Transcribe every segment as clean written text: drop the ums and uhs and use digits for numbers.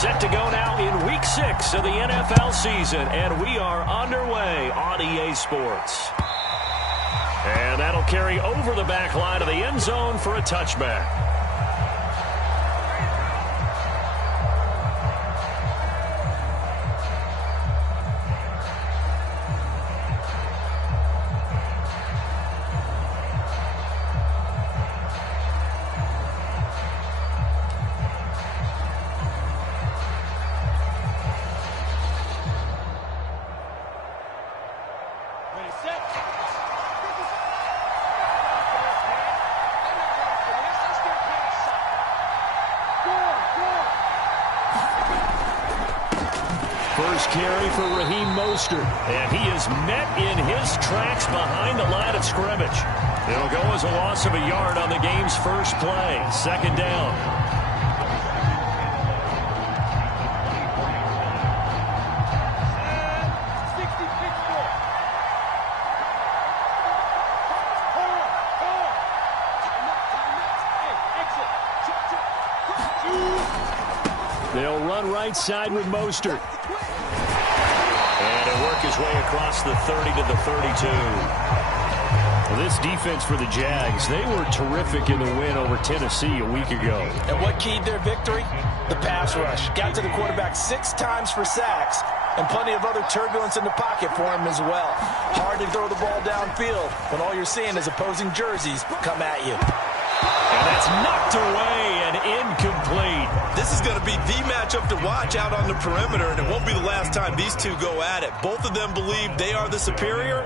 Set to go now in Week 6 of the NFL season, and we are underway on EA Sports. And that'll carry over the back line of the end zone for a touchback. First carry for Raheem Mostert, and he is met in his tracks behind the line of scrimmage. It'll go as a loss of a yard on the game's first play. Second down. They'll run right side with Mostert. And he'll work his way across the 30 to the 32. Well, this defense for the Jags, they were terrific in the win over Tennessee a week ago. And what keyed their victory? The pass rush. Got to the quarterback 6 times for sacks, and plenty of other turbulence in the pocket for him as well. Hard to throw the ball downfield when all you're seeing is opposing jerseys come at you. And that's knocked away and incomplete. This is going to be the matchup to watch out on the perimeter, and it won't be the last time these two go at it. Both of them believe they are the superior.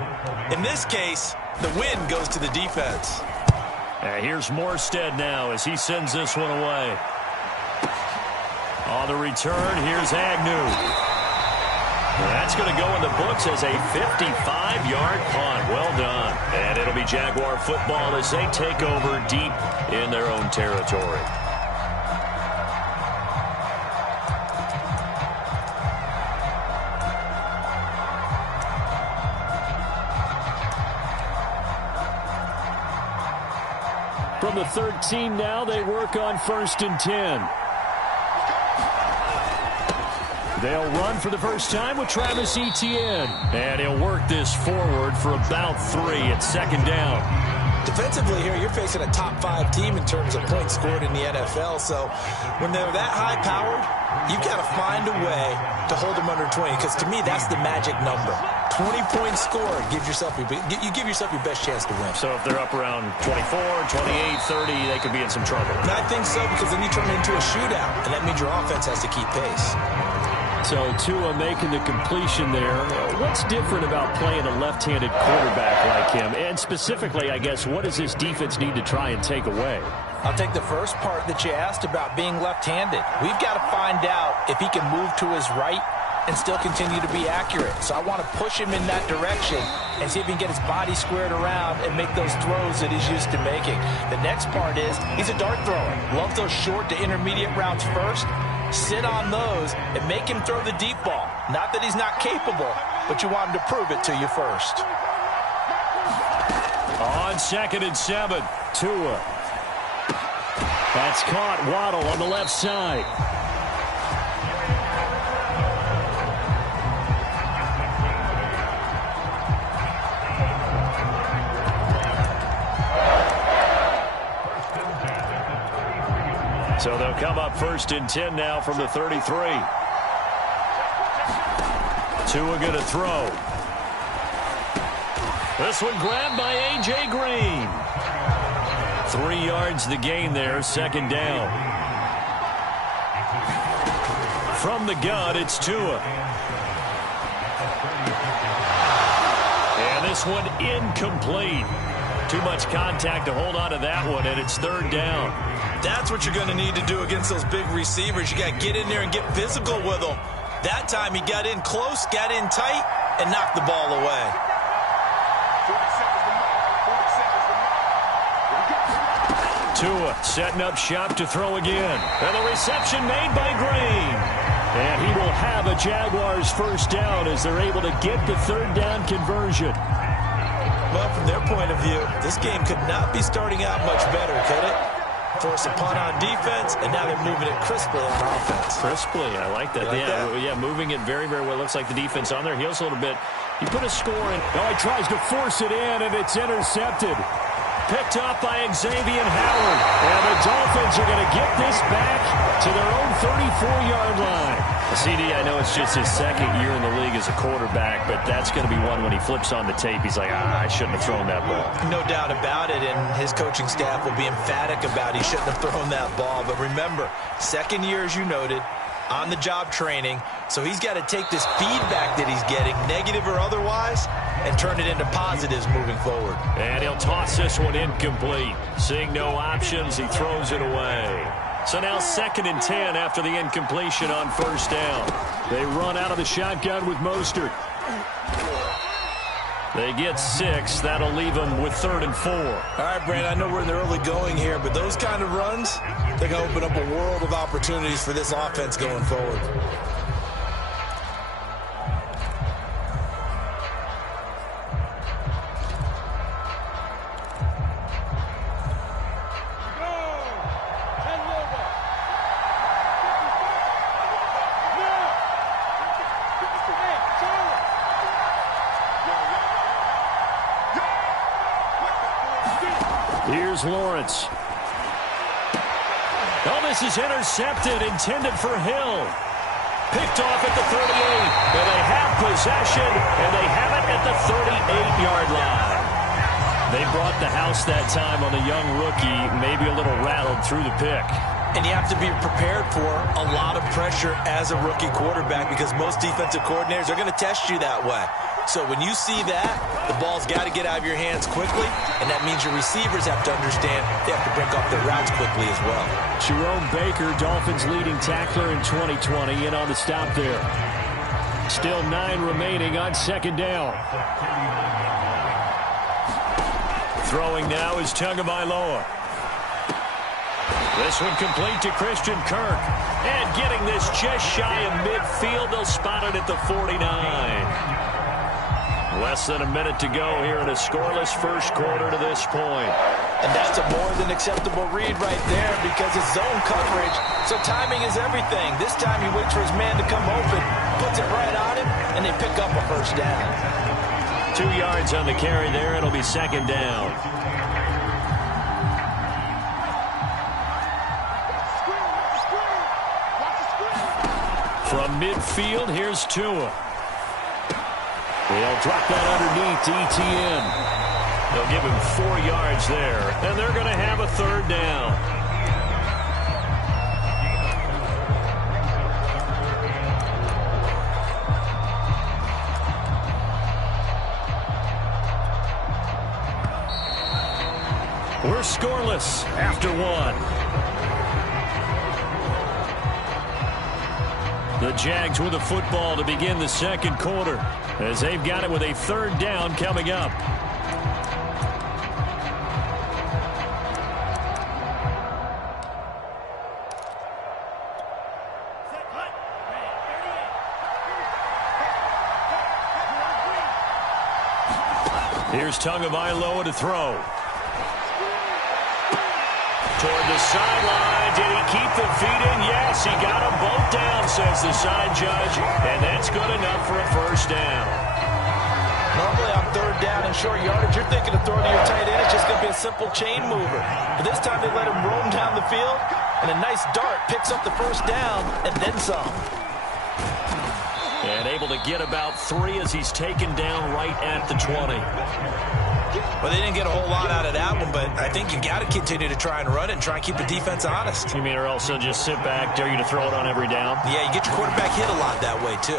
In this case, the win goes to the defense. Here's Morstead now as he sends this one away. On the return, here's Agnew. That's going to go in the books as a 55-yard punt. Well done. And it'll be Jaguar football as they take over deep in their own territory. From the 13 now, they work on 1st and 10. They'll run for the first time with Travis Etienne. And he'll work this forward for about 3 at second down. Defensively here, you're facing a top 5 team in terms of points scored in the NFL. So when they're that high-powered, you've got to find a way to hold them under 20. Because to me, that's the magic number. 20 points scored, you give yourself your best chance to win. So if they're up around 24, 28, 30, they could be in some trouble. And I think so, because then you turn it into a shootout, and that means your offense has to keep pace. So Tua making the completion there. What's different about playing a left-handed quarterback like him? And specifically, I guess, what does this defense need to try and take away? I'll take the first part that you asked about being left-handed. We've got to find out if he can move to his right and still continue to be accurate. So I want to push him in that direction and see if he can get his body squared around and make those throws that he's used to making. The next part is he's a dart thrower. Loves those short to intermediate routes first. Sit on those and make him throw the deep ball. Not that he's not capable, but you want him to prove it to you first. On 2nd and 7, Tua. That's caught. Waddle on the left side. So they'll come up 1st and 10 now from the 33. Tua going to throw. This one grabbed by A.J. Green. 3 yards the gain there, second down. From the gun, it's Tua. And this one incomplete. Too much contact to hold on to that one, and it's 3rd down. That's what you're going to need to do against those big receivers. You got to get in there and get physical with them. That time he got in close, got in tight, and knocked the ball away. Tua setting up shop to throw again. And the reception made by Green. And he will have a Jaguars first down as they're able to get the 3rd down conversion. Well, from their point of view, this game could not be starting out much better, could it? force a punt on defense, and now they're moving it crisply on offense. Crisply, I like that. Yeah, moving it very, very well. Looks like the defense on their heels a little bit. He put a score in. Oh, he tries to force it in, and it's intercepted. Picked up by Xavier Howard. And the Dolphins are going to get this back to their own 34-yard line. CD, I know it's just his second year in the league as a quarterback, but that's going to be one when he flips on the tape. He's like, I shouldn't have thrown that ball. No doubt about it, and his coaching staff will be emphatic about he shouldn't have thrown that ball. But remember, second year, as you noted, on-the-job training, so he's got to take this feedback that he's getting, negative or otherwise, and turn it into positives moving forward. And he'll toss this one incomplete. Seeing no options, he throws it away. So now 2nd and 10 after the incompletion on first down. They run out of the shotgun with Mostert. They get 6. That'll leave them with 3rd and 4. All right, Brandon, I know we're in the early going here, but those kind of runs, they're going to open up a world of opportunities for this offense going forward. Here's Lawrence. Oh, this is intercepted, intended for Hill. Picked off at the 38, and they have possession, and they have it at the 38-yard line. They brought the house that time on the young rookie, maybe a little rattled through the pick. And you have to be prepared for a lot of pressure as a rookie quarterback because most defensive coordinators are going to test you that way. So when you see that, the ball's got to get out of your hands quickly, and that means your receivers have to understand they have to break off their routes quickly as well. Jerome Baker, Dolphins leading tackler in 2020, in on the stop there. Still 9 remaining on 2nd down. Throwing now is Tagovailoa. This one complete to Christian Kirk. And getting this just shy of midfield, they'll spot it at the 49. Less than a minute to go here in a scoreless first quarter to this point. And that's a more than acceptable read right there because it's zone coverage, so timing is everything. This time he waits for his man to come open, puts it right on him, and they pick up a first down. 2 yards on the carry there. It'll be 2nd down. From midfield, here's Tua. They'll drop that underneath to ETN. They'll give him 4 yards there, and they're going to have a 3rd down. We're scoreless after 1. The Jags with the football to begin the second quarter as they've got it with a 3rd down coming up. Here's Tagovailoa to throw. Toward the sideline. Did he keep the feet in? Yes, he got them both down, says the side judge. And that's good enough for a first down. Normally on 3rd down and short yardage, you're thinking of throwing to your tight end. It's just going to be a simple chain mover. But this time they let him roam down the field, and a nice dart picks up the first down and then some. And able to get about 3 as he's taken down right at the 20. Well, they didn't get a whole lot out of that one, but I think you got to continue to try and run it and try and keep the defense honest. You mean or also just sit back, dare you to throw it on every down? Yeah, you get your quarterback hit a lot that way, too.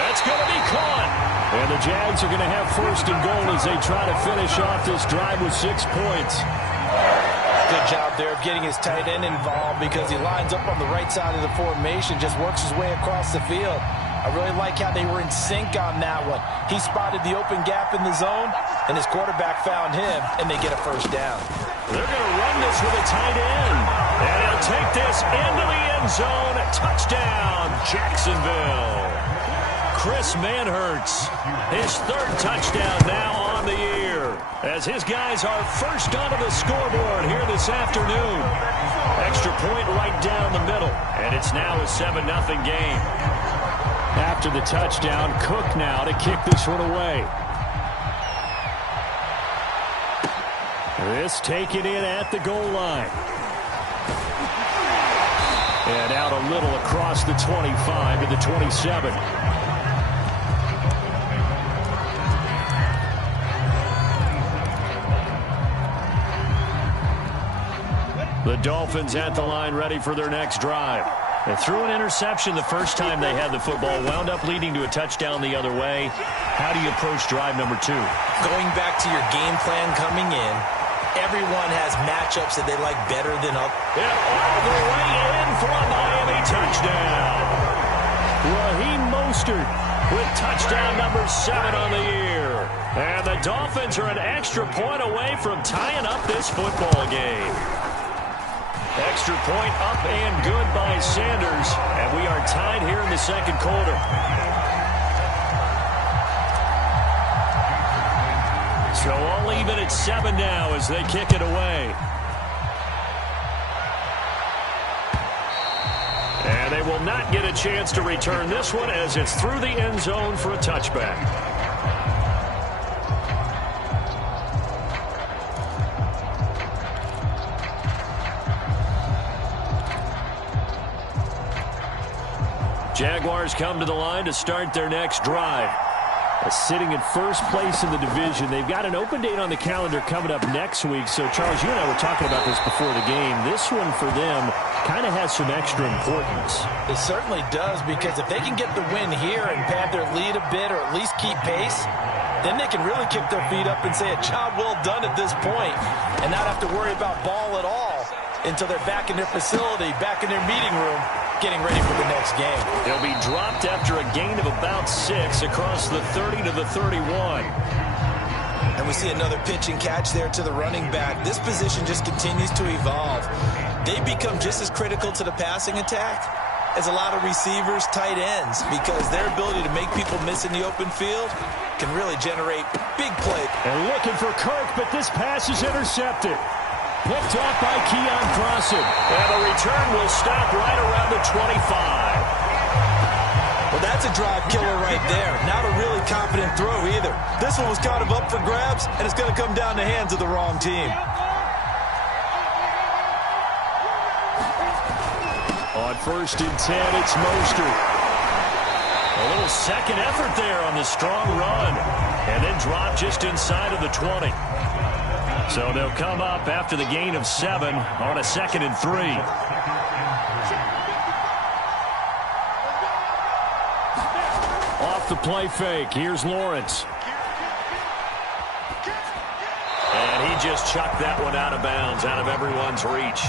That's going to be caught. And the Jags are going to have 1st and goal as they try to finish off this drive with 6 points. Good job there of getting his tight end involved because he lines up on the right side of the formation, just works his way across the field. I really like how they were in sync on that one. He spotted the open gap in the zone, and his quarterback found him, and they get a first down. They're going to run this with a tight end. And he'll take this into the end zone. Touchdown, Jacksonville. Chris Manhertz, his 3rd touchdown now on on the year, as his guys are first onto the scoreboard here this afternoon. Extra point right down the middle, and it's now a 7-0 game. After the touchdown, Cook now to kick this one away. This taken in at the goal line. And out a little across the 25 to the 27. The Dolphins at the line ready for their next drive. They threw an interception the first time they had the football, wound up leading to a touchdown the other way. How do you approach drive number 2? Going back to your game plan coming in, everyone has matchups that they like better than others. And all the way in for a Miami touchdown. Raheem Mostert with touchdown number 7 on the year. And the Dolphins are an extra point away from tying up this football game. Extra point up and good by Sanders. And we are tied here in the second quarter. So all even at 7 now as they kick it away. And they will not get a chance to return this one as it's through the end zone for a touchback. Jaguars come to the line to start their next drive. Sitting in first place in the division. They've got an open date on the calendar coming up next week. So, Charles, you and I were talking about this before the game. This one for them kind of has some extra importance. It certainly does, because if they can get the win here and pad their lead a bit or at least keep pace, then they can really kick their feet up and say a job well done at this point and not have to worry about ball at all until they're back in their facility, back in their meeting room, getting ready for the next game. They'll be dropped after a gain of about 6 across the 30 to the 31. And we see another pitch and catch there to the running back. This position just continues to evolve. They become just as critical to the passing attack as a lot of receivers, tight ends, because their ability to make people miss in the open field can really generate big plays. And looking for Kirk, but this pass is intercepted. Picked off by Keon Crossen. And the return will stop right around the 25. Well, that's a drive killer right there. Not a really confident throw either. This one was kind of up for grabs, and it's going to come down the hands of the wrong team. On 1st and 10, it's Mostert. A little second effort there on the strong run. And then drop just inside of the 20. So they'll come up after the gain of 7 on a 2nd and 3. Off the play fake. Here's Lawrence. And he just chucked that one out of bounds, out of everyone's reach.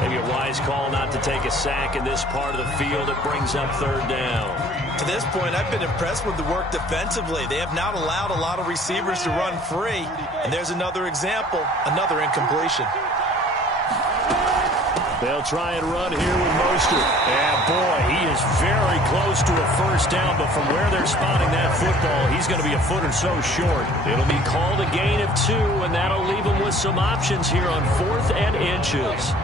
Maybe a wise call not to take a sack in this part of the field. It brings up 3rd down. To this point, I've been impressed with the work defensively. They have not allowed a lot of receivers to run free. And there's another example, another incompletion. They'll try and run here with Mostert. And, boy, he is very close to a 1st down, but from where they're spotting that football, he's going to be a foot or so short. It'll be called a gain of 2, and that'll leave him with some options here on 4th and inches.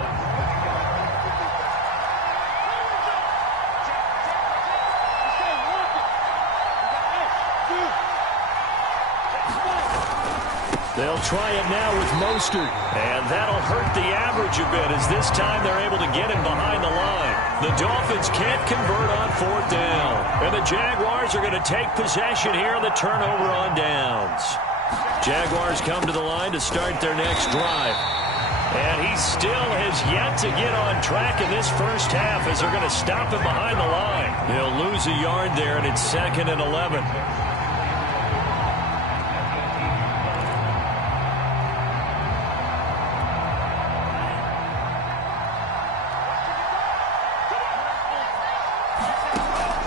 They'll try it now with Mostert, and that'll hurt the average a bit as this time they're able to get him behind the line. The Dolphins can't convert on 4th down, and the Jaguars are going to take possession here on the turnover on downs. Jaguars come to the line to start their next drive. And he still has yet to get on track in this first half as they're going to stop him behind the line. He'll lose a yard there, and it's 2nd and 11.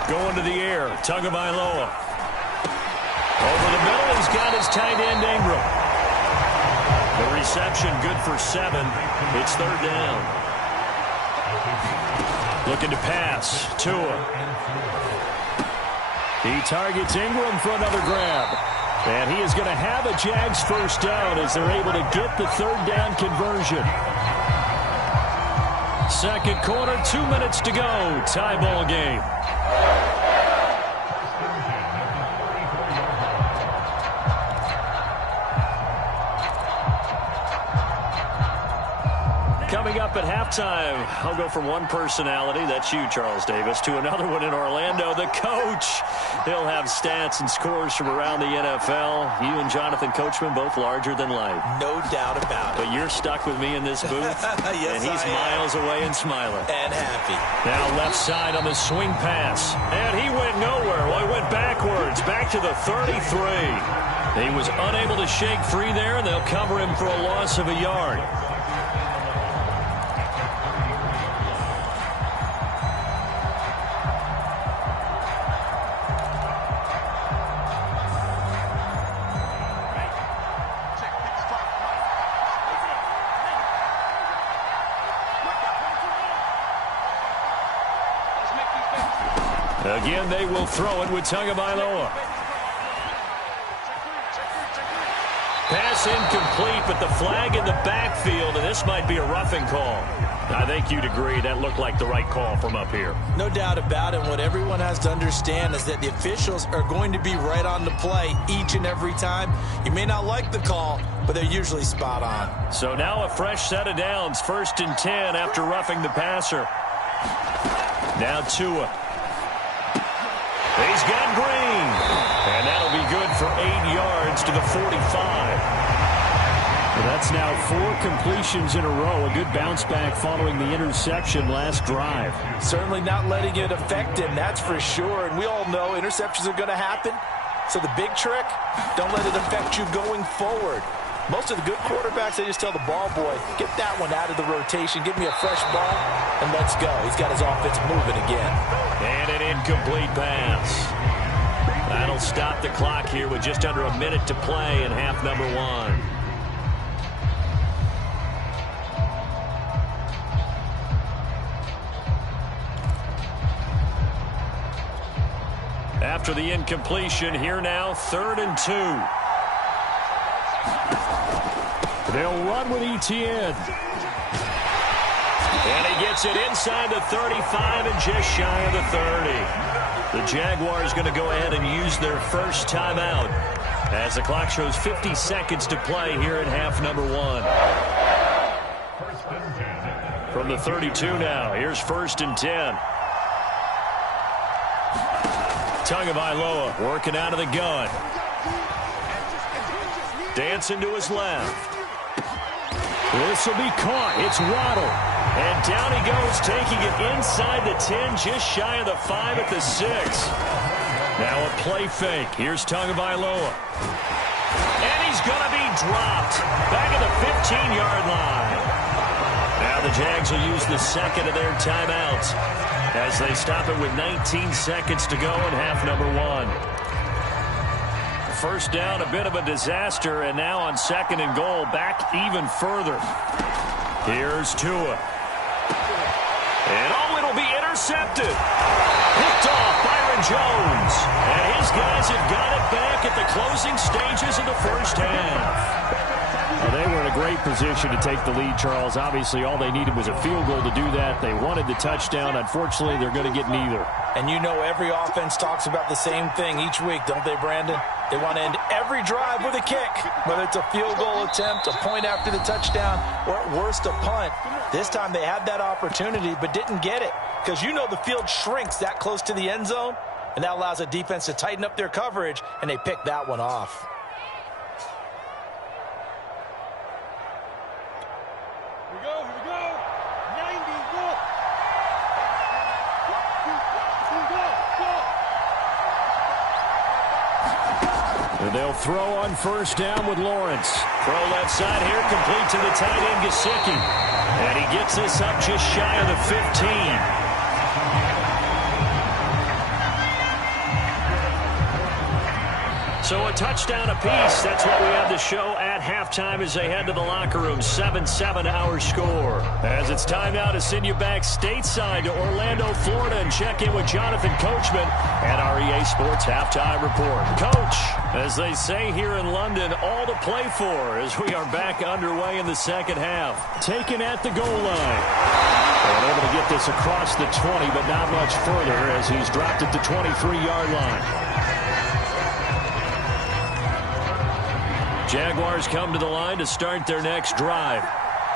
Going to the air, Tagovailoa. Over the middle, he's got his tight end, Ingram. The reception good for 7. It's 3rd down. Looking to pass. Tua. He targets Ingram for another grab. And he is going to have a Jags first down as they're able to get the third down conversion. Second quarter, 2 minutes to go. Tie ball game. Coming up at halftime, I'll go from one personality, that's you, Charles Davis, to another one in Orlando, the coach. He'll have stats and scores from around the NFL. You and Jonathan Coachman, both larger than life. No doubt about it. But you're stuck with me in this booth, yes, and he's miles away and smiling. And happy. Now left side on the swing pass, and he went nowhere. Well, he went backwards, back to the 33. He was unable to shake free there, and they'll cover him for a loss of a yard. Again, they will throw it with Tagovailoa. Pass incomplete, but the flag in the backfield, and this might be a roughing call. I think you'd agree that looked like the right call from up here. No doubt about it. What everyone has to understand is that the officials are going to be right on the play each and every time. You may not like the call, but they're usually spot on. So now a fresh set of downs, 1st and 10 after roughing the passer. Now Tua. He's got Green, and that'll be good for 8 yards to the 45. Well, that's now 4 completions in a row. A good bounce back following the interception last drive. Certainly not letting it affect him, that's for sure. And we all know interceptions are going to happen. So the big trick, don't let it affect you going forward. Most of the good quarterbacks, they just tell the ball boy, get that one out of the rotation, give me a fresh ball, and let's go. He's got his offense moving again. And an incomplete pass. That'll stop the clock here with just under a minute to play in half number 1. After the incompletion, here now, 3rd and 2. They'll run with Etienne. And he gets it inside the 35 and just shy of the 30. The Jaguars going to go ahead and use their first timeout as the clock shows 50 seconds to play here in half number 1. From the 32 now, here's 1st and 10. Tagovailoa working out of the gun. Dancing to his left. This will be caught. It's Waddle. And down he goes, taking it inside the 10, just shy of the 5 at the 6. Now a play fake. Here's Tagovailoa. And he's going to be dropped. Back at the 15-yard line. Now the Jags will use the second of their timeouts as they stop it with 19 seconds to go in half number 1. First down, a bit of a disaster, and now on 2nd and goal, back even further. Here's Tua. And oh, it'll be intercepted. Picked off Byron Jones. And his guys have got it back at the closing stages of the first half. Well, they were in a great position to take the lead, Charles. Obviously, all they needed was a field goal to do that. They wanted the touchdown. Unfortunately, they're going to get neither. And you know every offense talks about the same thing each week, don't they, Brandon? They want to end every drive with a kick, whether it's a field goal attempt, a point after the touchdown, or at worst a punt. This time they had that opportunity but didn't get it because you know the field shrinks that close to the end zone, and that allows a defense to tighten up their coverage, and they pick that one off. And they'll throw on first down with Lawrence. Throw left side here, complete to the tight end, Gesicki. And he gets this up just shy of the 15. So a touchdown apiece. That's what we have to show at halftime as they head to the locker room. 7-7 our score. As it's time now to send you back stateside to Orlando, Florida, and check in with Jonathan Coachman at our EA Sports Halftime Report. Coach, as they say here in London, all to play for as we are back underway in the second half. Taken at the goal line. And able to get this across the 20, but not much further as he's dropped at the 23-yard line. Jaguars come to the line to start their next drive.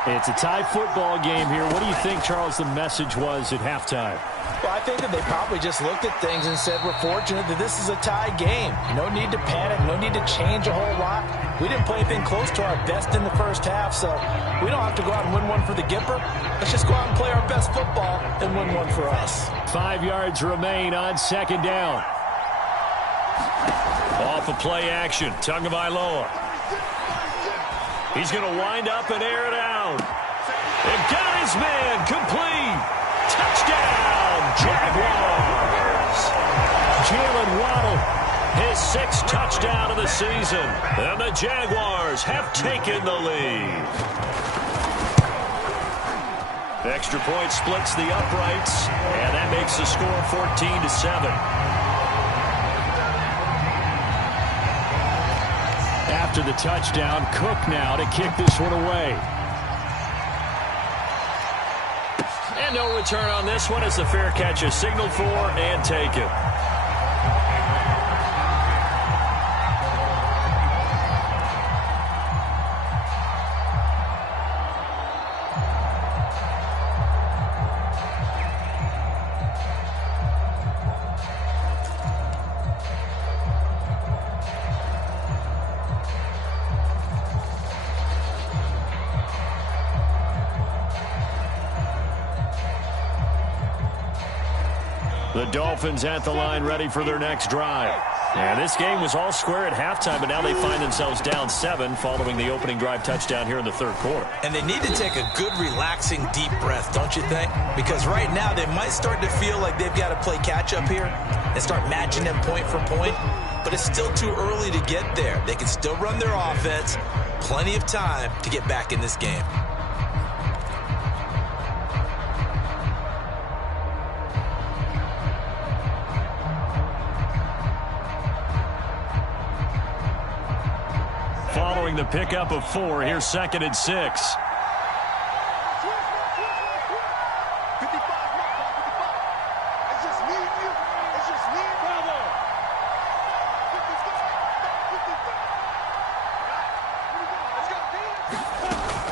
It's a tie football game here. What do you think, Charles, the message was at halftime? Well, I think that they probably just looked at things and said, we're fortunate that this is a tie game. No need to panic, no need to change a whole lot. We didn't play anything close to our best in the first half, so we don't have to go out and win one for the Gipper. Let's just go out and play our best football and win one for us. 5 yards remain on second down. Off of play action, Tagovailoa. He's going to wind up and air it out. And got his man complete. Touchdown, Jaguars. Jalen Waddle, his 6th touchdown of the season. And the Jaguars have taken the lead. Extra point splits the uprights, and that makes the score 14-7. After the touchdown, Cook now to kick this one away. And no return on this one as the fair catch is signaled for and taken. The Dolphins at the line ready for their next drive. And this game was all square at halftime, but now they find themselves down 7 following the opening drive touchdown here in the third quarter. And they need to take a good, relaxing, deep breath, don't you think? Because right now they might start to feel like they've got to play catch-up here and start matching them point for point. But it's still too early to get there. They can still run their offense. Plenty of time to get back in this game. Following the pickup of 4, here's 2nd and 6.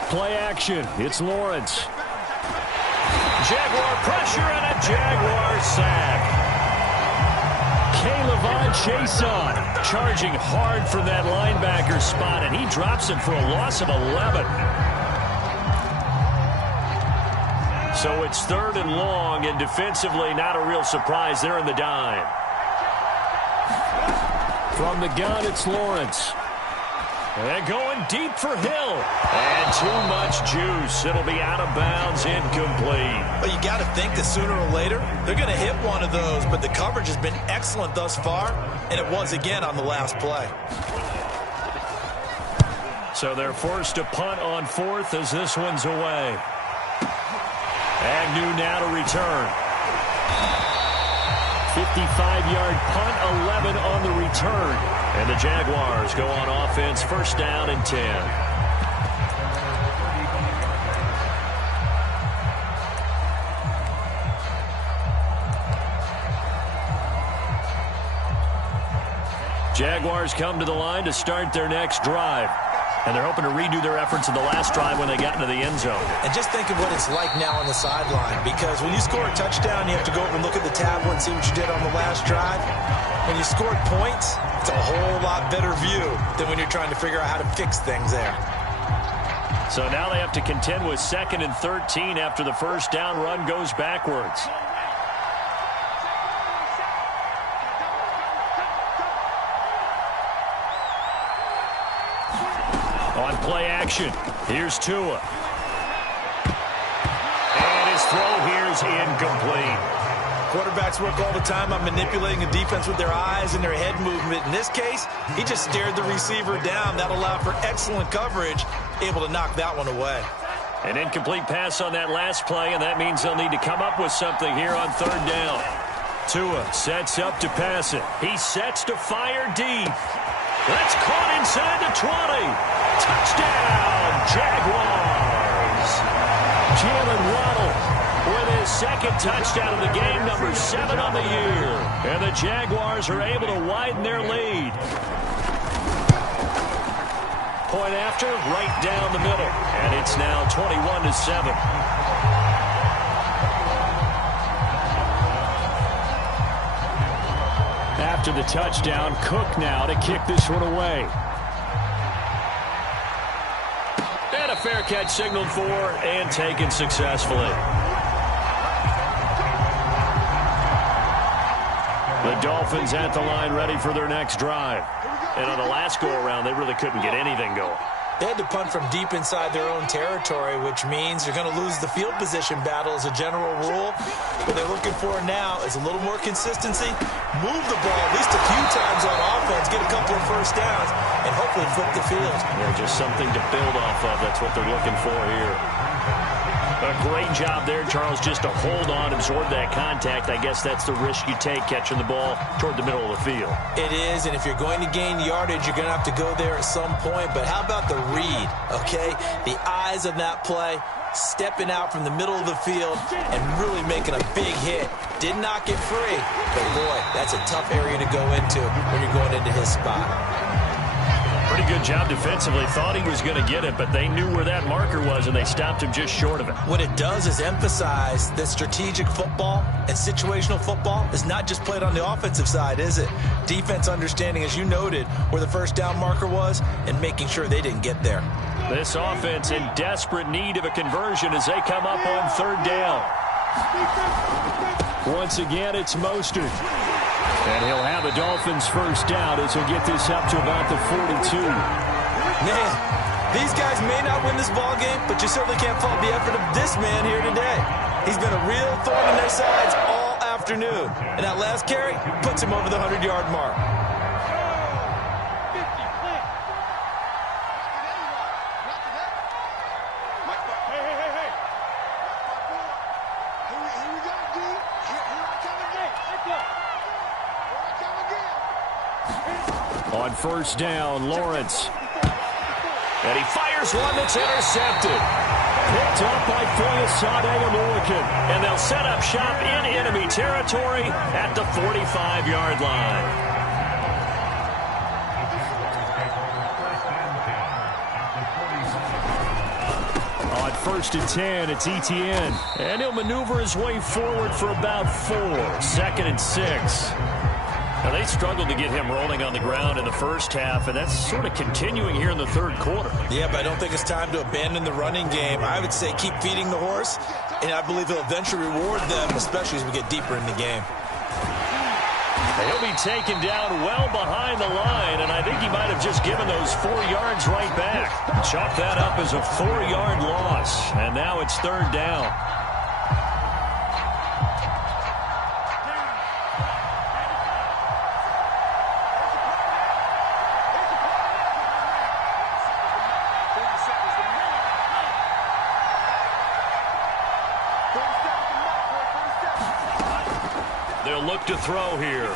Play action. It's Lawrence. Jaguar pressure and a Jaguar sack. K'Lavon Chason charging hard from that linebacker spot, and he drops him for a loss of 11. So it's 3rd and long, and defensively not a real surprise. They're in the dime. From the gun, it's Lawrence. And going deep for Hill. And too much juice. It'll be out of bounds, incomplete. Well, you got to think that sooner or later they're going to hit one of those, but the coverage has been excellent thus far, and it was again on the last play. So they're forced to punt on 4th as this one's away. Agnew now to return. 55-yard punt, 11 on the return. And the Jaguars go on offense, 1st down and 10. Jaguars come to the line to start their next drive. And they're hoping to redo their efforts in the last drive when they got into the end zone. And just think of what it's like now on the sideline, because when you score a touchdown, you have to go over and look at the tablet and see what you did on the last drive. When you scored points, it's a whole lot better view than when you're trying to figure out how to fix things there. So now they have to contend with 2nd and 13 after the first down run goes backwards. On play action, here's Tua. And his throw here's incomplete. Quarterbacks work all the time on manipulating the defense with their eyes and their head movement. In this case, he just stared the receiver down. That allowed for excellent coverage, able to knock that one away. An incomplete pass on that last play, and that means they'll need to come up with something here on third down. Tua sets up to pass it. He sets to fire deep. That's caught inside the 20. Touchdown, Jaguars. Jalen Waddle with his second touchdown of the game, number 7 on the year. And the Jaguars are able to widen their lead. Point after, right down the middle. And it's now 21-7. After the touchdown, Cook now to kick this one away. And a fair catch signaled for and taken successfully. The Dolphins at the line ready for their next drive. And on the last go-around, they really couldn't get anything going. They had to punt from deep inside their own territory, which means you're going to lose the field position battle as a general rule. What they're looking for now is a little more consistency, move the ball at least a few times on offense, get a couple of first downs, and hopefully flip the field. Yeah, just something to build off of. That's what they're looking for here. A great job there, Charles, just to hold on, absorb that contact. I guess that's the risk you take catching the ball toward the middle of the field. It is, and if you're going to gain yardage, you're going to have to go there at some point. But how about the read, okay? The eyes of that play, stepping out from the middle of the field and really making a big hit. Did not get free, but boy, that's a tough area to go into when you're going into his spot. Pretty good job defensively. Thought he was going to get it, but they knew where that marker was, and they stopped him just short of it. What it does is emphasize that strategic football and situational football is not just played on the offensive side, is it? Defense understanding, as you noted, where the first down marker was and making sure they didn't get there. This offense in desperate need of a conversion as they come up on third down. Once again, it's Mostert. And he'll have a Dolphins first down as he'll get this up to about the 42. Man, these guys may not win this ball game, but you certainly can't fault the effort of this man here today. He's been a real thorn in their sides all afternoon. And that last carry puts him over the 100-yard mark. On first down, Lawrence. And he fires one that's intercepted. Picked up by Foyesade American. And they'll set up shop in enemy territory at the 45-yard line. On first and 10, it's Etienne. And he'll maneuver his way forward for about 4. 2nd and 6. Now, they struggled to get him rolling on the ground in the first half, and that's sort of continuing here in the third quarter. Yeah, but I don't think it's time to abandon the running game. I would say keep feeding the horse, and I believe he'll eventually reward them, especially as we get deeper in the game. He'll be taken down well behind the line, and I think he might have just given those 4 yards right back. Chalk that up as a 4-yard loss, and now it's third down. They'll look to throw here.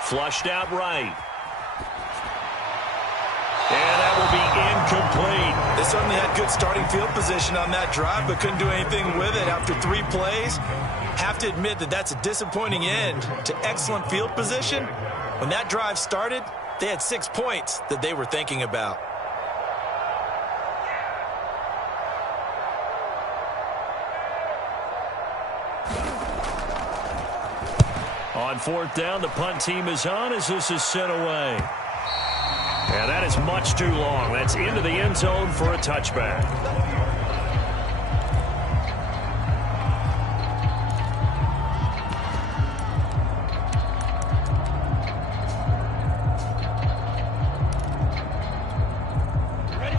Flushed out right. And that will be incomplete. They certainly had good starting field position on that drive, but couldn't do anything with it after 3 plays. Have to admit that that's a disappointing end to excellent field position. When that drive started, they had 6 points that they were thinking about. On fourth down, the punt team is on as this is sent away. And that is much too long. That's into the end zone for a touchback.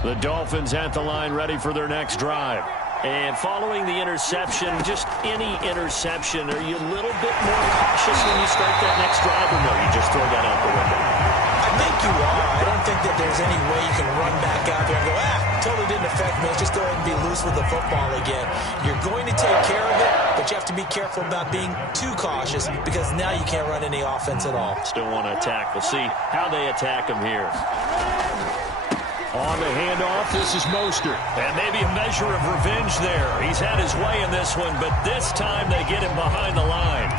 The Dolphins at the line ready for their next drive. And following the interception, just any interception, are you a little bit more cautious when you start that next drive, or no, you just throw that out the window? I think you are. I don't think that there's any way you can run back out there and go, totally didn't affect me. Let's just go ahead and be loose with the football again. You're going to take care of it, but you have to be careful about being too cautious because now you can't run any offense at all. Still want to attack. We'll see how they attack him here. On the handoff, this is Mostert. And maybe a measure of revenge there. He's had his way in this one, but this time they get him behind the line.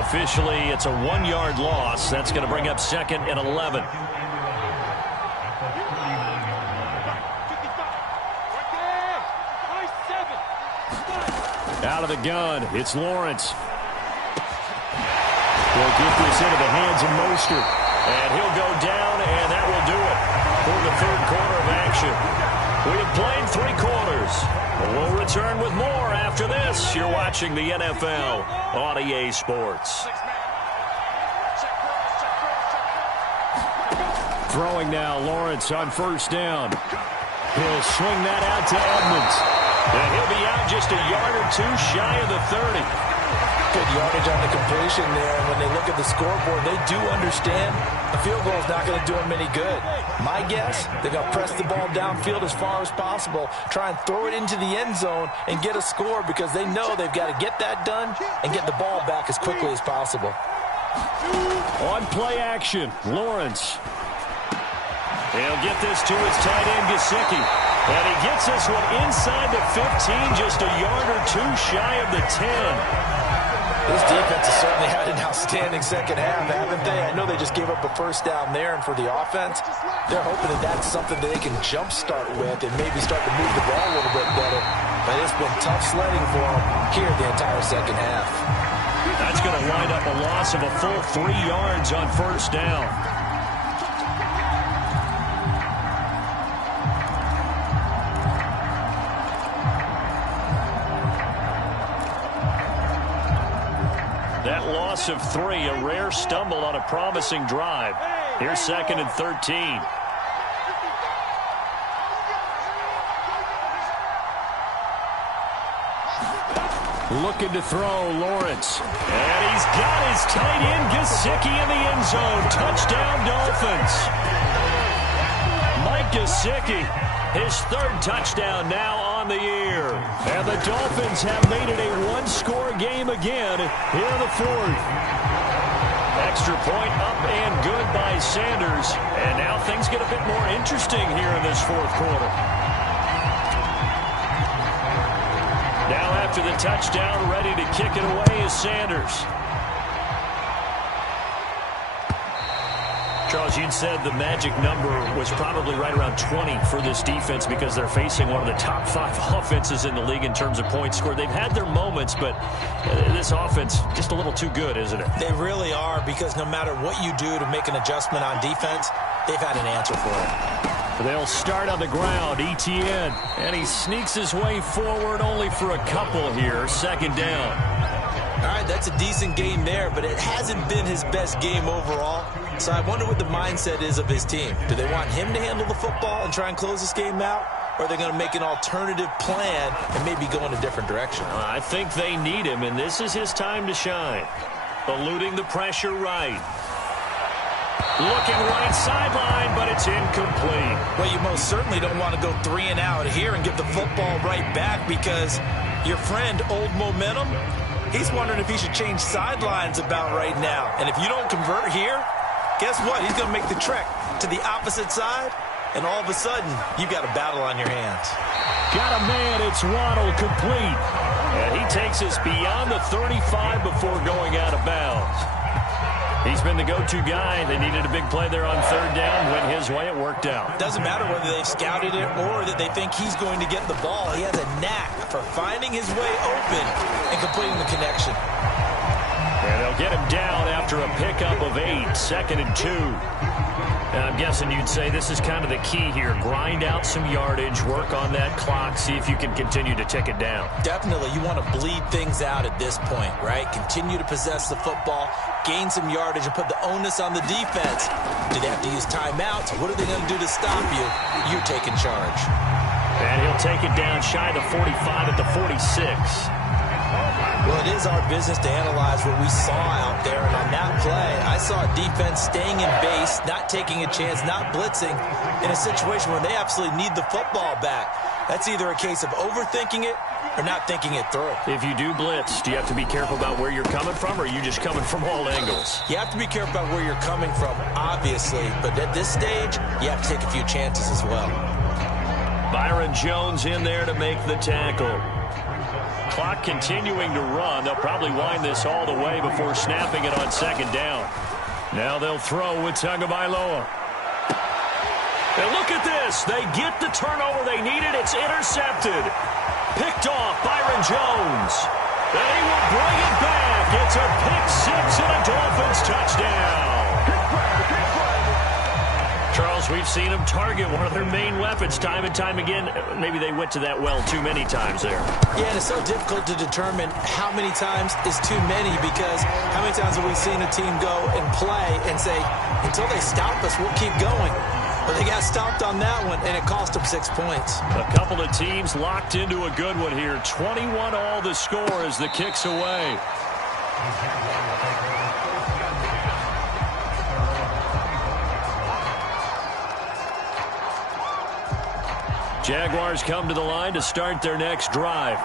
Officially, it's a 1-yard loss. That's going to bring up 2nd and 11. Out of the gun, it's Lawrence. He'll get this into the hands of Mostert. And he'll go down, and that will do it for the third quarter of action. We have played 3 quarters. We'll return with more after this. You're watching the NFL on EA Sports. Throwing now, Lawrence on first down. He'll swing that out to Edmonds. And he'll be out just a yard or 2 shy of the 30. Good yardage on the completion there. And when they look at the scoreboard, they do understand a field goal is not going to do them any good. My guess, they're going to press the ball downfield as far as possible, try and throw it into the end zone and get a score because they know they've got to get that done and get the ball back as quickly as possible. On play action, Lawrence. He'll get this to his tight end, Gesicki. And he gets this one inside the 15, just a yard or 2 shy of the 10. This defense has certainly had an outstanding second half, haven't they? I know they just gave up a first down there, and for the offense, they're hoping that that's something that they can jumpstart with and maybe start to move the ball a little bit better. But it's been tough sledding for them here the entire second half. That's going to wind up a loss of a full 3 yards on first down. That loss of 3, a rare stumble on a promising drive. Here's 2nd and 13. Looking to throw, Lawrence. And he's got his tight end, Gesicki, in the end zone. Touchdown, Dolphins. Mike Gesicki, his 3rd touchdown now on the year. And the Dolphins have made it a 1-score game again here in the 4th. Extra point up and good by Sanders. And now things get a bit more interesting here in this 4th quarter. Now after the touchdown, ready to kick it away is Sanders. Charles, you'd said the magic number was probably right around 20 for this defense because they're facing one of the top 5 offenses in the league in terms of points scored. They've had their moments, but this offense just a little too good, isn't it? They really are, because no matter what you do to make an adjustment on defense, they've had an answer for it. They'll start on the ground, Etienne, and he sneaks his way forward only for a couple here, 2nd down. All right, that's a decent game there, but it hasn't been his best game overall. So I wonder what the mindset is of his team. Do they want him to handle the football and try and close this game out? Or are they going to make an alternative plan and maybe go in a different direction? I think they need him, and this is his time to shine. Eluding the pressure right. Looking right sideline, but it's incomplete. Well, you most certainly don't want to go 3 and out here and get the football right back, because your friend, Old Momentum, he's wondering if he should change sidelines about right now. And if you don't convert here, guess what? He's going to make the trek to the opposite side, and all of a sudden, you've got a battle on your hands. Got a man, it's Waddle, complete. And he takes us beyond the 35 before going out of bounds. He's been the go-to guy. They needed a big play there on 3rd down. Went his way, it worked out. Doesn't matter whether they've scouted it or that they think he's going to get the ball. He has a knack for finding his way open and completing the connection. And they'll get him down after a pickup of 8, 2nd and 2. And I'm guessing you'd say this is kind of the key here. Grind out some yardage, work on that clock, see if you can continue to tick it down. Definitely. You want to bleed things out at this point, right? Continue to possess the football, gain some yardage, and put the onus on the defense. Do they have to use timeouts? What are they going to do to stop you? You're taking charge. And he'll They'll take it down shy of the 45 at the 46. Well, it is our business to analyze what we saw out there, and on that play, I saw a defense staying in base, not taking a chance, not blitzing, in a situation where they absolutely need the football back. That's either a case of overthinking it or not thinking it through. If you do blitz, do you have to be careful about where you're coming from, or are you just coming from all angles? You have to be careful about where you're coming from, obviously, but at this stage, you have to take a few chances as well. Byron Jones in there to make the tackle. Clock continuing to run. They'll probably wind this all the way before snapping it on second down. Now they'll throw with Tagovailoa. And look at this. They get the turnover they needed. It's intercepted. Picked off Byron Jones. And he will bring it back. It's a pick six and a Dolphins touchdown. Charles, we've seen them target one of their main weapons time and time again. Maybe they went to that well too many times there. Yeah, and it's so difficult to determine how many times is too many, because how many times have we seen a team go and play and say, until they stop us, we'll keep going. But they got stopped on that one, and it cost them 6 points. A couple of teams locked into a good one here. 21 all the score as the kick's away. Jaguars come to the line to start their next drive.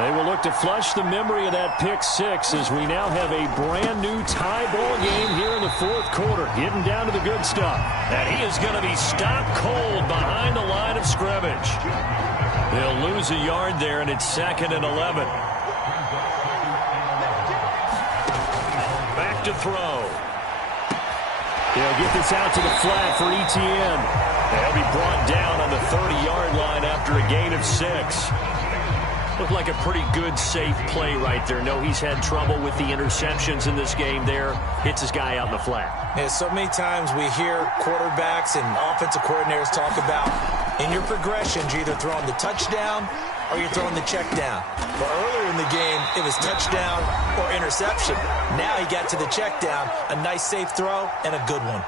They will look to flush the memory of that pick six as we now have a brand new tie ball game here in the fourth quarter, getting down to the good stuff. And he is going to be stopped cold behind the line of scrimmage. They'll lose a yard there, and it's 2nd and 11. Back to throw. They'll get this out to the flat for Etienne. They'll be brought down on the 30-yard line after a gain of 6. Looked like a pretty good, safe play right there. No, he's had trouble with the interceptions in this game there. Hits his guy out in the flat. Yeah, so many times we hear quarterbacks and offensive coordinators talk about, in your progressions, you're either throwing the touchdown or you're throwing the check down. But earlier in the game, it was touchdown or interception. Now he got to the check down, a nice safe throw, and a good one.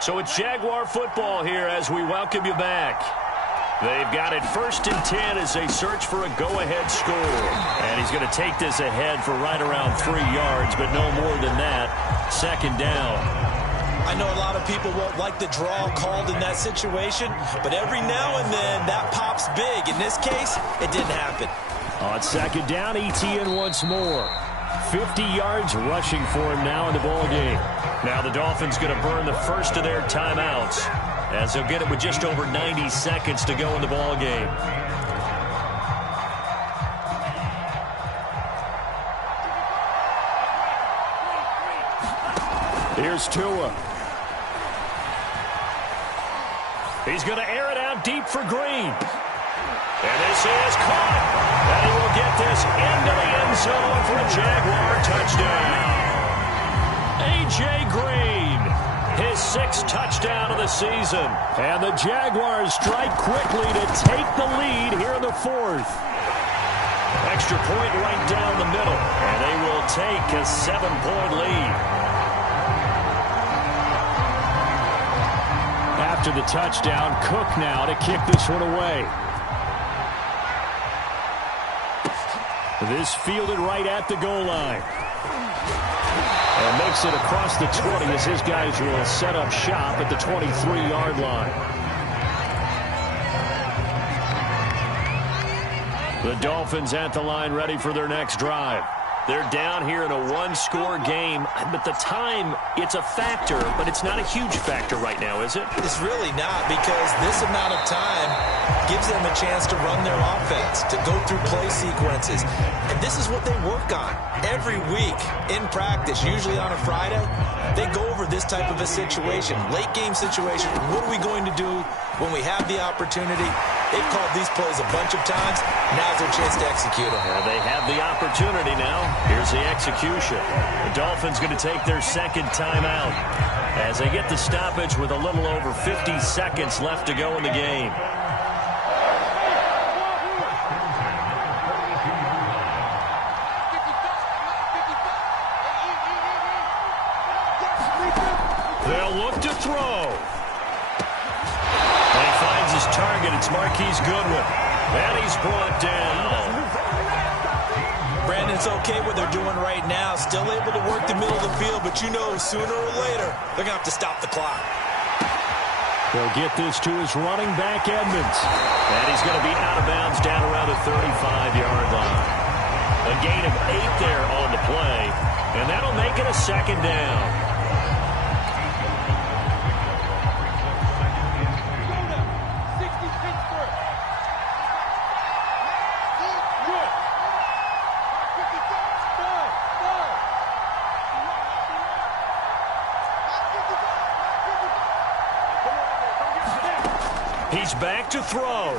So it's Jaguar football here as we welcome you back. They've got it 1st and 10 as they search for a go-ahead score. And he's going to take this ahead for right around 3 yards, but no more than that. 2nd down. I know a lot of people won't like the draw called in that situation, but every now and then that pops big. In this case, it didn't happen. On 2nd down, Etienne once more. 50 yards rushing for him now in the ball game. Now the Dolphins going to burn the first of their timeouts as they'll get it with just over 90 seconds to go in the ball game. Here's Tua. He's going to air it out deep for Green. And this is caught. And he will get this into the end zone for a Jaguar touchdown. A.J. Green, his 6th touchdown of the season. And the Jaguars strike quickly to take the lead here in the 4th. Extra point right down the middle. And they will take a 7-point lead. After the touchdown, Cook now to kick this one away. This fielded right at the goal line. And makes it across the 20 as his guys will set up shop at the 23-yard line. The Dolphins at the line ready for their next drive. They're down here in a 1-score game, but the time, it's a factor, but it's not a huge factor right now, is it? It's really not, because this amount of time gives them a chance to run their offense, to go through play sequences. And this is what they work on every week in practice, usually on a Friday. They go over this type of a situation, late game situation. What are we going to do when we have the opportunity? They've called these plays a bunch of times. Now's their chance to execute them. They have the opportunity now. Here's the execution. The Dolphins going to take their 2nd timeout as they get the stoppage with a little over 50 seconds left to go in the game. They'll look to throw. And he finds his target. It's Marquise Goodwin. And he's brought down. Brandon, it's okay what they're doing right now. Still able to work the middle of the field, but you know sooner or later they're going to have to stop the clock. They'll get this to his running back, Edmonds. And he's going to be out of bounds down around the 35-yard line. A gain of 8 there on the play, and that'll make it a second down. He's back to throw.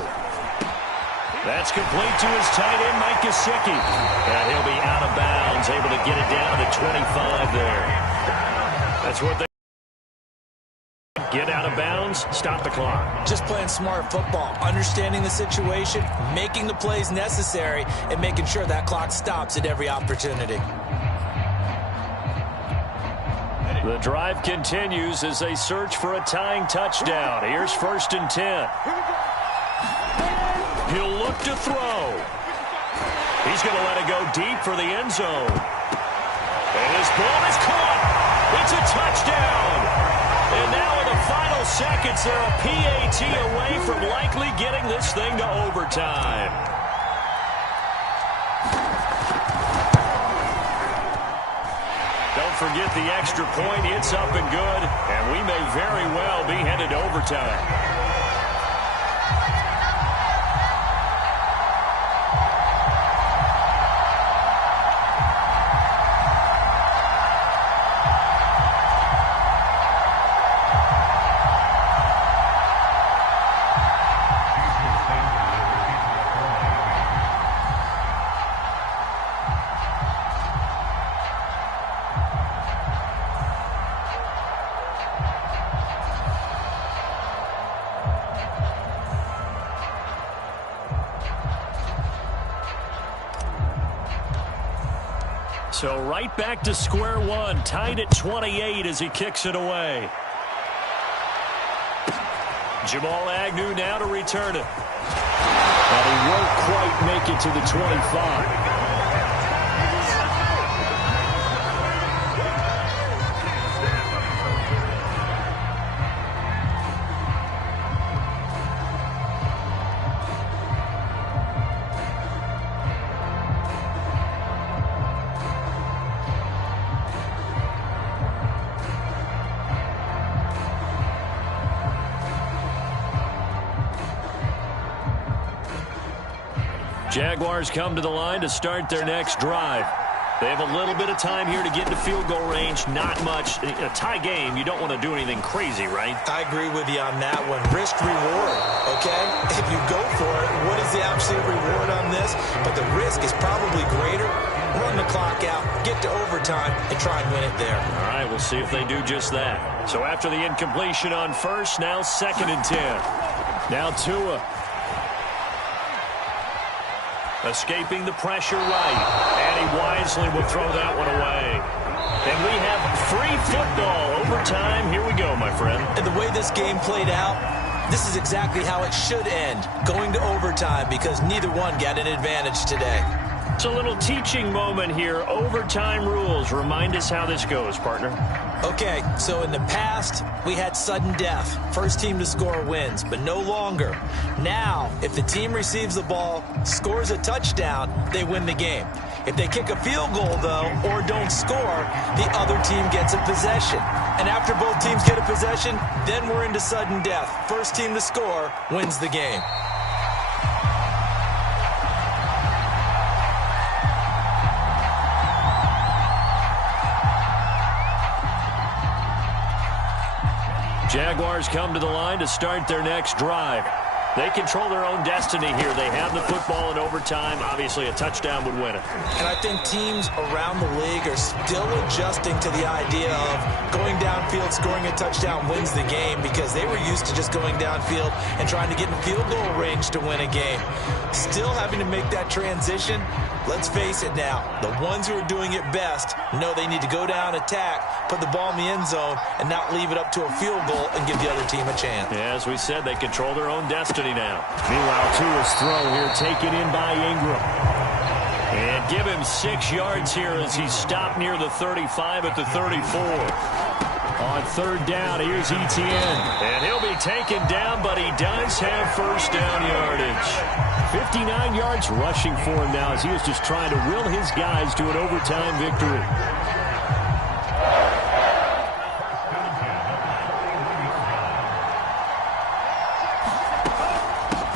That's complete to his tight end, Mike Gesicki. And he'll be out of bounds, able to get it down to the 25 there. That's what they get out of bounds, stop the clock. Just playing smart football, understanding the situation, making the plays necessary, and making sure that clock stops at every opportunity. The drive continues as they search for a tying touchdown. Here's 1st and 10. He'll look to throw. He's going to let it go deep for the end zone. And his ball is caught. It's a touchdown. And now in the final seconds, they're a PAT away from likely getting this thing to overtime. Don't forget the extra point. It's up and good, and we may very well be headed to overtime. So right back to square one, tied at 28 as he kicks it away. Jamal Agnew now to return it. And he won't quite make it to the 25. Jaguars come to the line to start their next drive. They have a little bit of time here to get into field goal range. Not much. In a tie game, you don't want to do anything crazy, right? I agree with you on that one. Risk reward, okay? If you go for it, what is the absolute reward on this? But the risk is probably greater. Run the clock out, get to overtime, and try and win it there. All right, we'll see if they do just that. So after the incompletion on first, now 2nd and 10. Now Tua. Escaping the pressure right. And he wisely will throw that one away. And we have free football. Overtime. Here we go, my friend. And the way this game played out, this is exactly how it should end. Going to overtime because neither one got an advantage today. It's a little teaching moment here. Overtime rules. Remind us how this goes, partner. Okay, so in the past, we had sudden death. First team to score wins, but no longer. Now, if the team receives the ball, scores a touchdown, they win the game. If they kick a field goal, though, or don't score, the other team gets a possession. And after both teams get a possession, then we're into sudden death. First team to score wins the game. Jaguars come to the line to start their next drive. They control their own destiny here. They have the football in overtime. Obviously, a touchdown would win it. And I think teams around the league are still adjusting to the idea of going down downfield, scoring a touchdown wins the game because they were used to just going downfield and trying to get in field goal range to win a game. Still having to make that transition. Let's face it now, the ones who are doing it best know they need to go down, attack, put the ball in the end zone, and not leave it up to a field goal and give the other team a chance. Yeah, as we said, they control their own destiny now. Meanwhile, Tua's throw here taken in by Ingram. And give him 6 yards here as he's stopped near the 35 at the 34. On third down, here's Etienne. And he'll be taken down, but he does have first down yardage. 59 yards rushing for him now as he is just trying to will his guys to an overtime victory.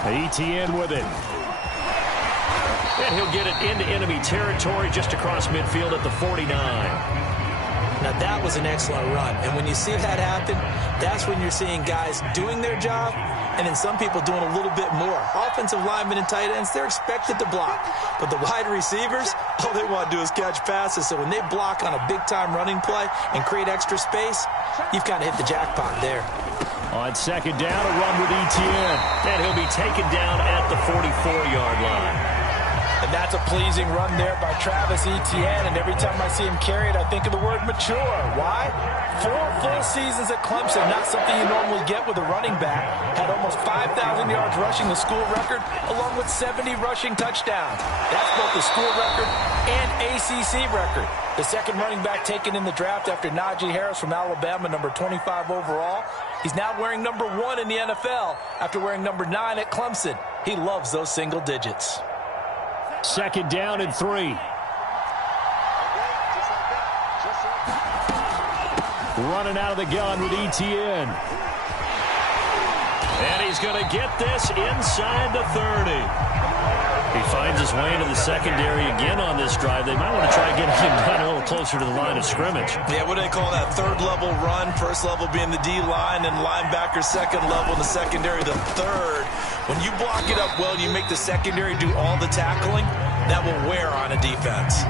Etienne with it. And he'll get it into enemy territory just across midfield at the 49. Now, that was an excellent run. And when you see that happen, that's when you're seeing guys doing their job and then some people doing a little bit more. Offensive linemen and tight ends, they're expected to block. But the wide receivers, all they want to do is catch passes. So when they block on a big-time running play and create extra space, you've kind of hit the jackpot there. On second down, a run with Etienne. And he'll be taken down at the 44-yard line. And that's a pleasing run there by Travis Etienne. And every time I see him carry it, I think of the word mature. Why? 4 full seasons at Clemson, not something you normally get with a running back. Had almost 5,000 yards rushing, the school record, along with 70 rushing touchdowns. That's both the school record and ACC record. The second running back taken in the draft after Najee Harris from Alabama, number 25 overall. He's now wearing number 1 in the NFL after wearing number 9 at Clemson. He loves those single digits. Second down and 3. Running out of the gun with Etienne. And he's going to get this inside the 30. He finds his way into the secondary again on this drive. They might want to try to get him down a little closer to the line of scrimmage. Yeah, what do they call that? Third level run. First level being the D-line and linebacker. Second level in the secondary, the third. When you block it up well, you make the secondary do all the tackling, that will wear on a defense.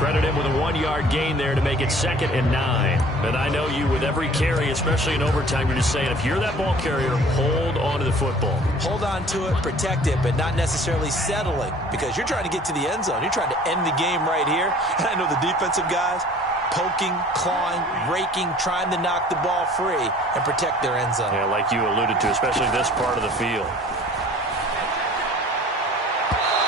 Credit him with a 1-yard gain there to make it 2nd and 9. But I know you, with every carry, especially in overtime, you're just saying, if you're that ball carrier, hold on to the football. Hold on to it, protect it, but not necessarily settling, because you're trying to get to the end zone. You're trying to end the game right here. And I know the defensive guys poking, clawing, raking, trying to knock the ball free and protect their end zone. Yeah, like you alluded to, especially this part of the field.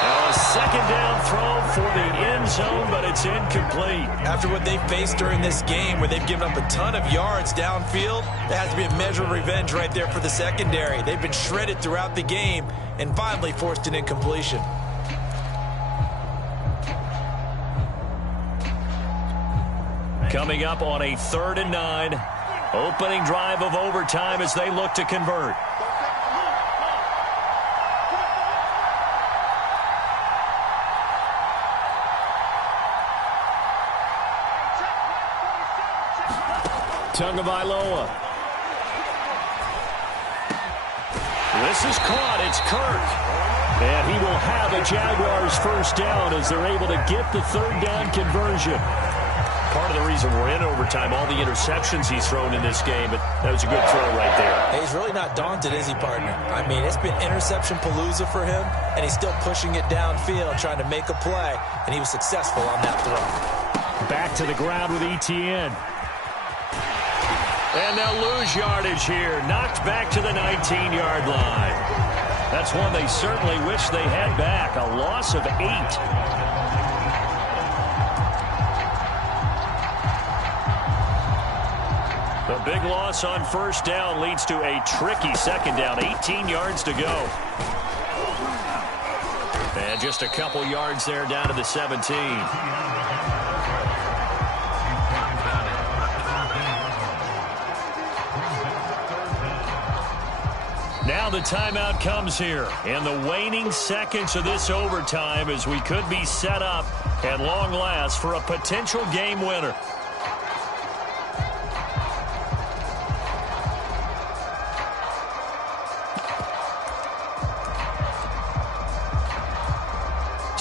Now a second down throw for the end zone, but it's incomplete. After what they faced during this game, where they've given up a ton of yards downfield, that has to be a measure of revenge right there for the secondary. They've been shredded throughout the game and finally forced an incompletion. Coming up on a 3rd and 9. Opening drive of overtime as they look to convert. Tagovailoa. This is caught. It's Kirk. And he will have a Jaguars first down as they're able to get the 3rd down conversion. Part of the reason we're in overtime, all the interceptions he's thrown in this game, but that was a good throw right there. Hey, he's really not daunted, is he, partner? I mean, it's been interception palooza for him, and he's still pushing it downfield, trying to make a play, and he was successful on that throw. Back to the ground with Etienne. And they'll lose yardage here. Knocked back to the 19-yard line. That's one they certainly wish they had back. A loss of 8. The big loss on first down leads to a tricky second down. 18 yards to go. And just a couple yards there down to the 17. Now the timeout comes here in the waning seconds of this overtime as we could be set up at long last for a potential game winner.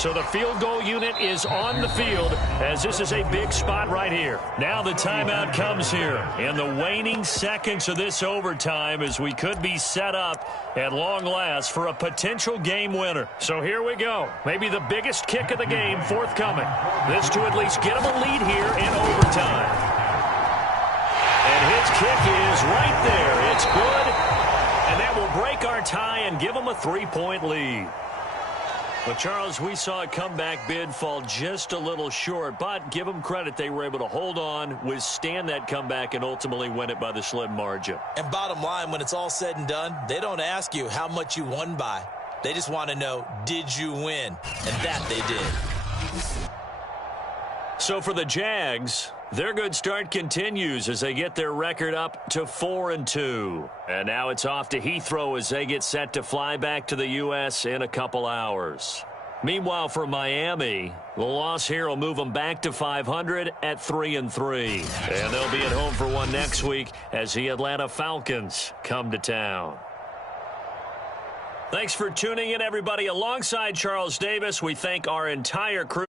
So the field goal unit is on the field as this is a big spot right here. Now the timeout comes here in the waning seconds of this overtime as we could be set up at long last for a potential game winner. So here we go. Maybe the biggest kick of the game forthcoming. This to at least get them a lead here in overtime. And his kick is right there. It's good. And that will break our tie and give them a 3-point lead. Well, Charles, we saw a comeback bid fall just a little short, but give them credit. They were able to hold on, withstand that comeback, and ultimately win it by the slim margin. And bottom line, when it's all said and done, they don't ask you how much you won by. They just want to know, did you win? And that they did. So for the Jags, their good start continues as they get their record up to 4-2. And now it's off to Heathrow as they get set to fly back to the U.S. in a couple hours. Meanwhile, for Miami, the loss here will move them back to 500 at 3-3. And they'll be at home for one next week as the Atlanta Falcons come to town. Thanks for tuning in, everybody. Alongside Charles Davis, we thank our entire crew.